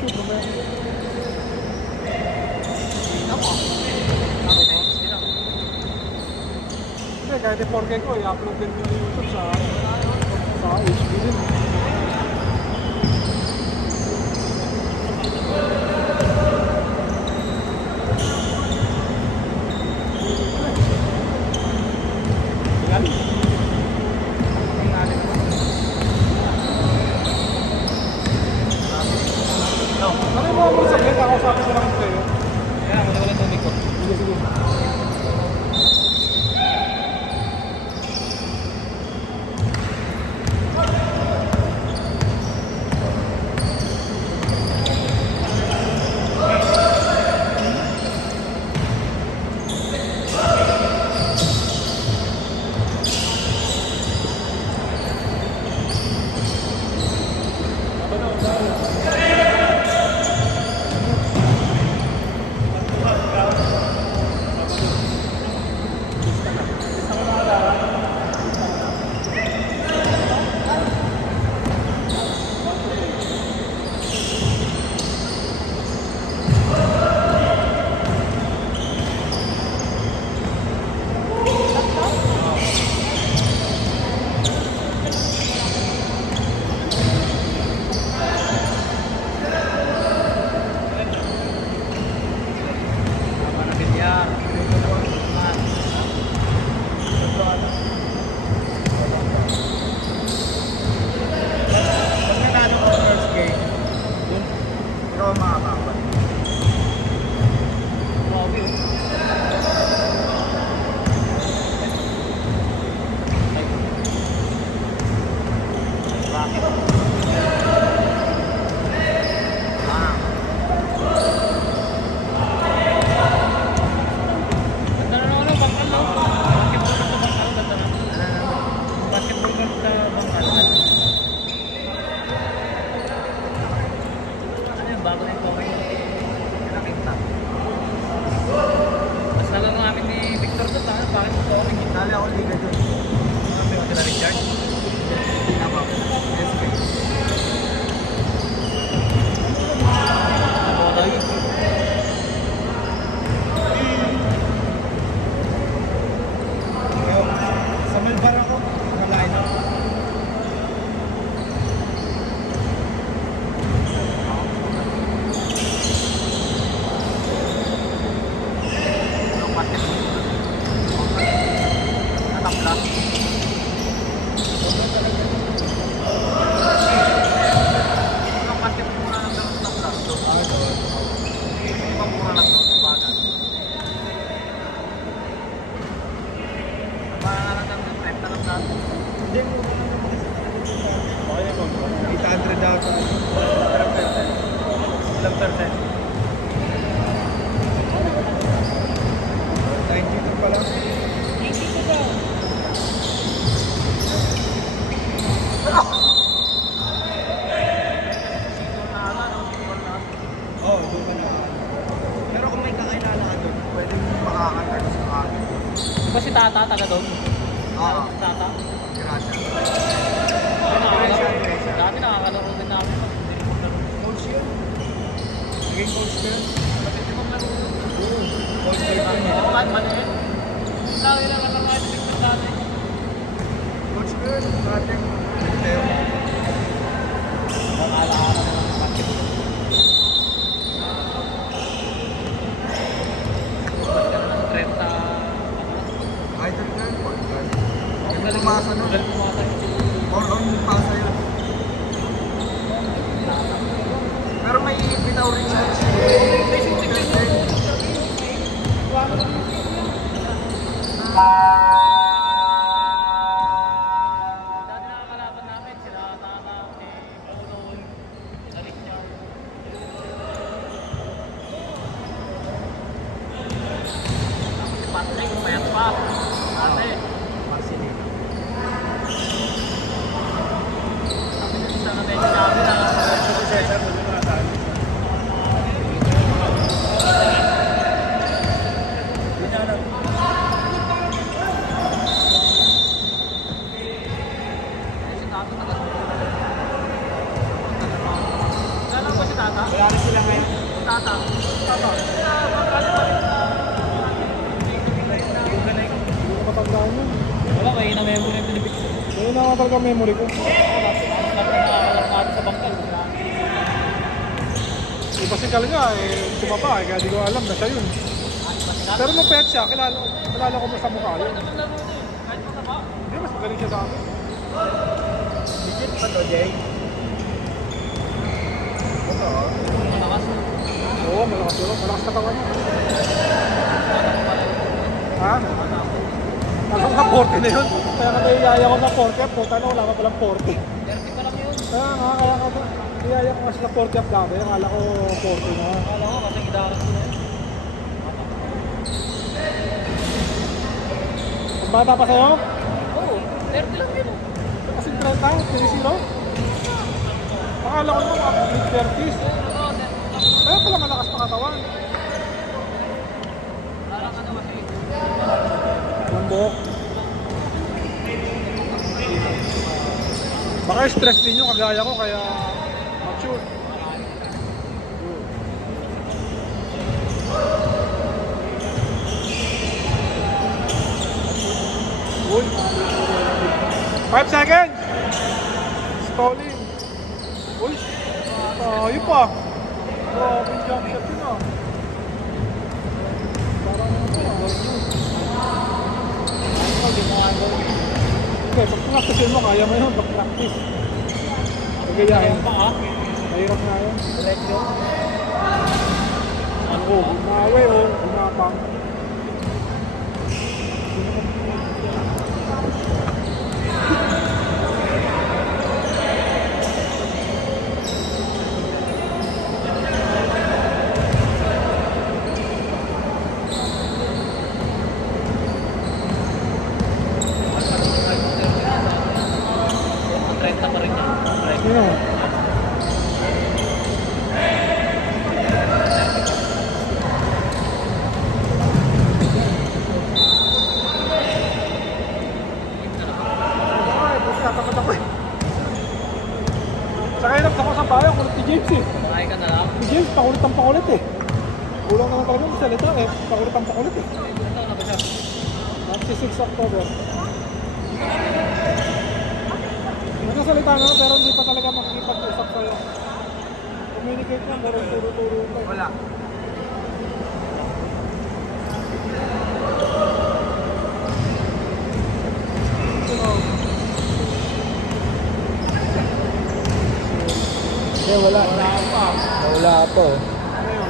YouTube mamaya. Hindi, kahit yung 4K ko, i-upload din mo yung YouTube sa HB din. Ano yung mga mga sabihin? Ako sabi ko lang sa'yo. Kaya, wala tubig ko. Sige, sige. Ba si Tata, taga doon? Oo. Tata? Gracia. Dati nakakalaro din namin. Coach yun? Naging coach ka yun? Kapit yung maglaro. Coach ka yun? Maliit. Lagi lang ang mga ito dati. Coach ka yun? Dating Leo. Alaala na ng basketball. Ba't ka na ng 30? Idol ka yun? Yung pumasa nun? All-on pasa yun. Pero may bitaw rin siya. Dati nakakalaban namin sila Tata, Paulon, Richard. Si Patrick, mayat pa. Dati. Marcelino. Isa na tayo sinabi na. Si Cesar, doon na saan? Hindi niya alam. Si Tata taga. Alam ko si Tata? Tata. Tama. Hindi ko matandaan yun. Wala, may na-memory yung pinipix. Yun na nga talaga memory ko. Nakakalang sa bangkal. Iba si Kal nga tumaba kaya di ko alam na siya yun. Pero nung pet siya, kilala ko mo sa mukha yun. Hindi, mas magaling siya dami. Digit pa to, Jay? Malakas. Oo, malakas yun. Malakas katawan niya. Ha? Parang na 40 na yun. Kaya ka naiyaya ko na 40. Puta na, wala ka palang 40. 30 pa lang yun. Kaya ka ba? Naiyaya ko kasi na 40 up dati. Akala ko 40 na. Akala ko kasi kidarat ko na yun. Ang bata pa sa'yo? Oo, 30 lang yun. Kasi 30, 30. Akala ko naman mga mid-30s. Kaya pala malakas pa katawan. Parang ano kasi. Lambok. Baka stress din yung kagaya ko kaya mature. Uy. 5 seconds. Stalling. Uy. Tayo pa. Grabe yung jump shot yun ah. Parang okay, pag practice mo, kaya mo yun, pag practice. Pagayahin. Mahirap nga yun. Ano, bumawi o bumapang. Sino? Ay, buti natakot ako eh. Saka hirap ako sa bayan, kulit ni James eh. Kumain ka na lang. Si James, pakulit ang pakulit eh. Kulang naman talaga yung salita eh. Pakulit ang pakulit eh. Ito na ba siya? 26 October. Nagsasalita na pero hindi pa talaga makikipag-usap sa'yo. Communicate lang, pero turo-turo lang. Wala. Eh, wala. Wala po. Ano yun?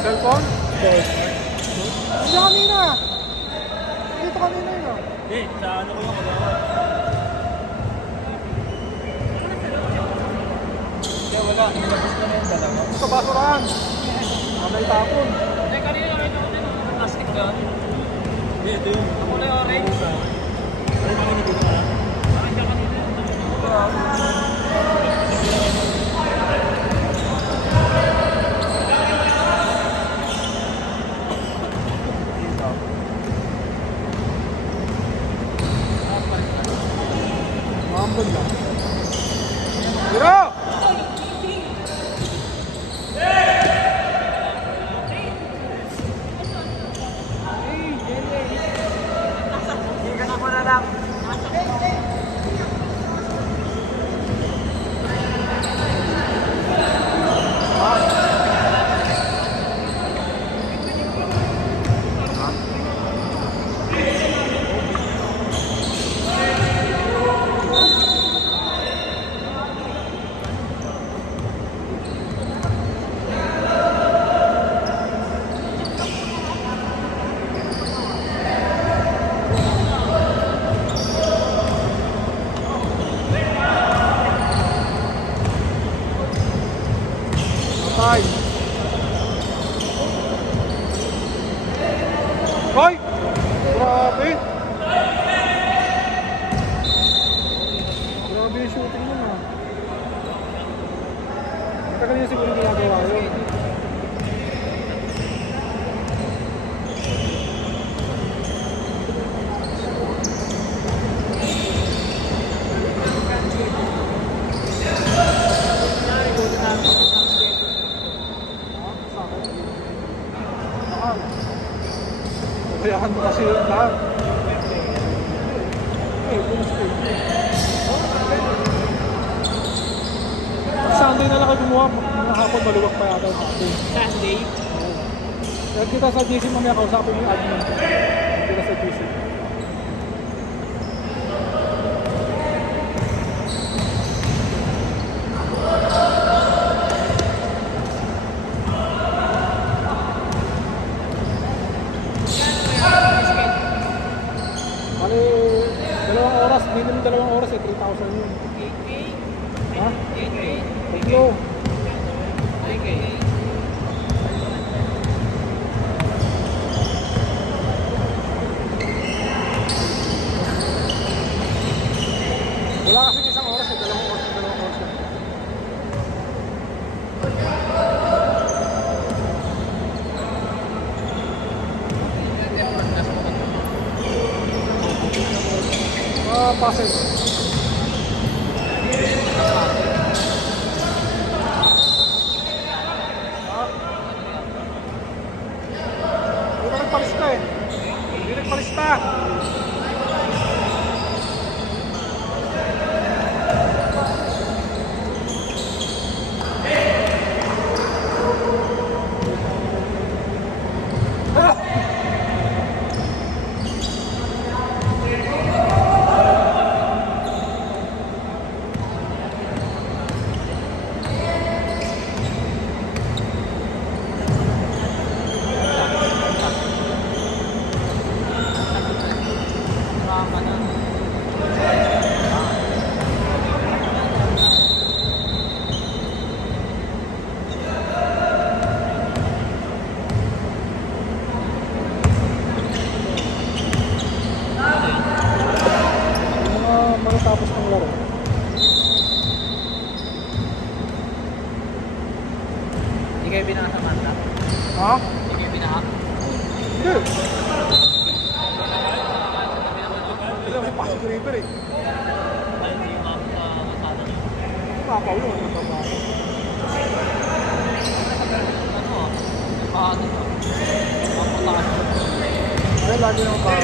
Cellphone? Hindi kanina. Dito kanina yun ah. Hindi, sa ano ko yung kagawa. Kaya wala. Nilabas ko na yung dalawa. Sa basurahan. May tapon. Hindi, kanina nakita ko din yung plastic ba? Hindi, ito yun. Ako na yung orange. Ay, nakinig ko na. Bakit ka kanina yun? Mambol lang. Biro! Higas mo na lang. Unahan mo kasi yung lahat. Bonus ko. Sunday na lang kayo gumawa. Mga hapon maluwag pa yata yung Sunday. Sunday? Kaya kita sa GC mamaya kausapin mo yung admin. Kita sa GC. Bali, 2 oras. Minimum 2 oras eh. 3,000 yun. Ha? Tatlo. Wala kasing 1 oras eh. 2 oras. 2 oras. Pasig. Hindi ka nagpalista eh. Hindi nagpalista. Tapos ng laro. Hindi kayo binaka sa Manta? Ha? Hindi kayo binaka? Hindi. Hindi may pasok river eh. Ay, hindi yung makakasada niyo. Papaw yun. Ano? Paano ba? Papunta ka. Ay, lagi naman pa.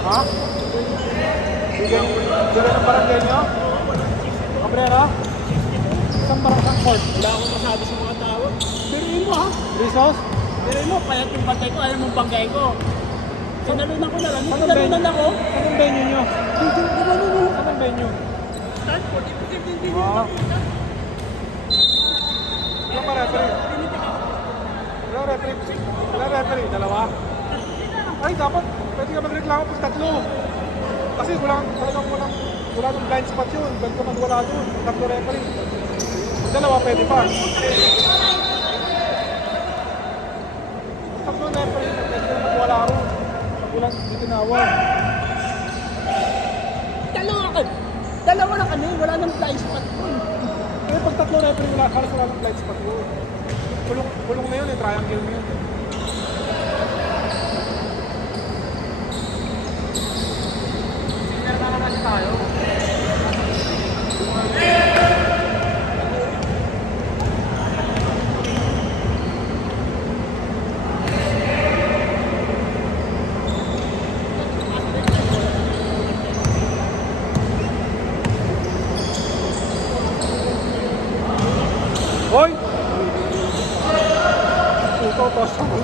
Ha? Bigyan ng barangay nyo? Cabrera? Isang barangay court? Wala akong masabi sa mga tao. Biruin mo ha? Rizos? Biruin mo, payat yung bantay ko, ayaw mong banggay ko. Sinalunan ko na lang. Anong Sinalunan ako. Anong venue nyo? Anong venue? Stanford, hindi mo Ah. makita. Ilang pa referee? Ilang referee? Ilang referee? 2? Ay, dapat pwede ka magreklamo pag 3. Kasi wala nang blind spot yun. Ba't ka magwala doon? 3 referee. 2 pwede pa. 3 referee, pwede ka magwala ron. Pag walang hindi tinawag. Dalawa na kami, wala nang blind spot ko. Kaya pag 3 referee, halos wala nang blind spot yun. Kulong na yun eh, triangle na yun. Tayo. Hoy! Ito, toss mo.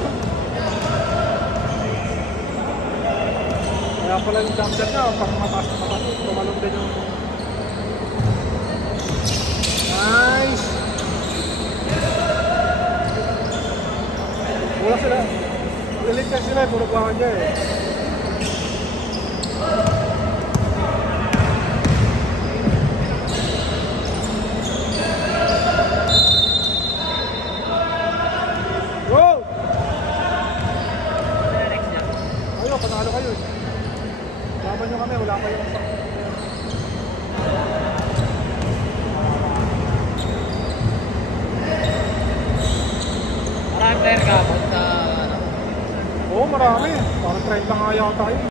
Kaya pala yung jump shot niya, pang mataas na mataas, tumalong din yung... Nice! Wala sila. Liligtas sila eh, puro bahan niya eh. Go! Ayaw, panalo kayo eh. Laban nyo kami, wala pa yung sa... Maraming player ka, basta Oo, marami. Parang 30 nga yata yun.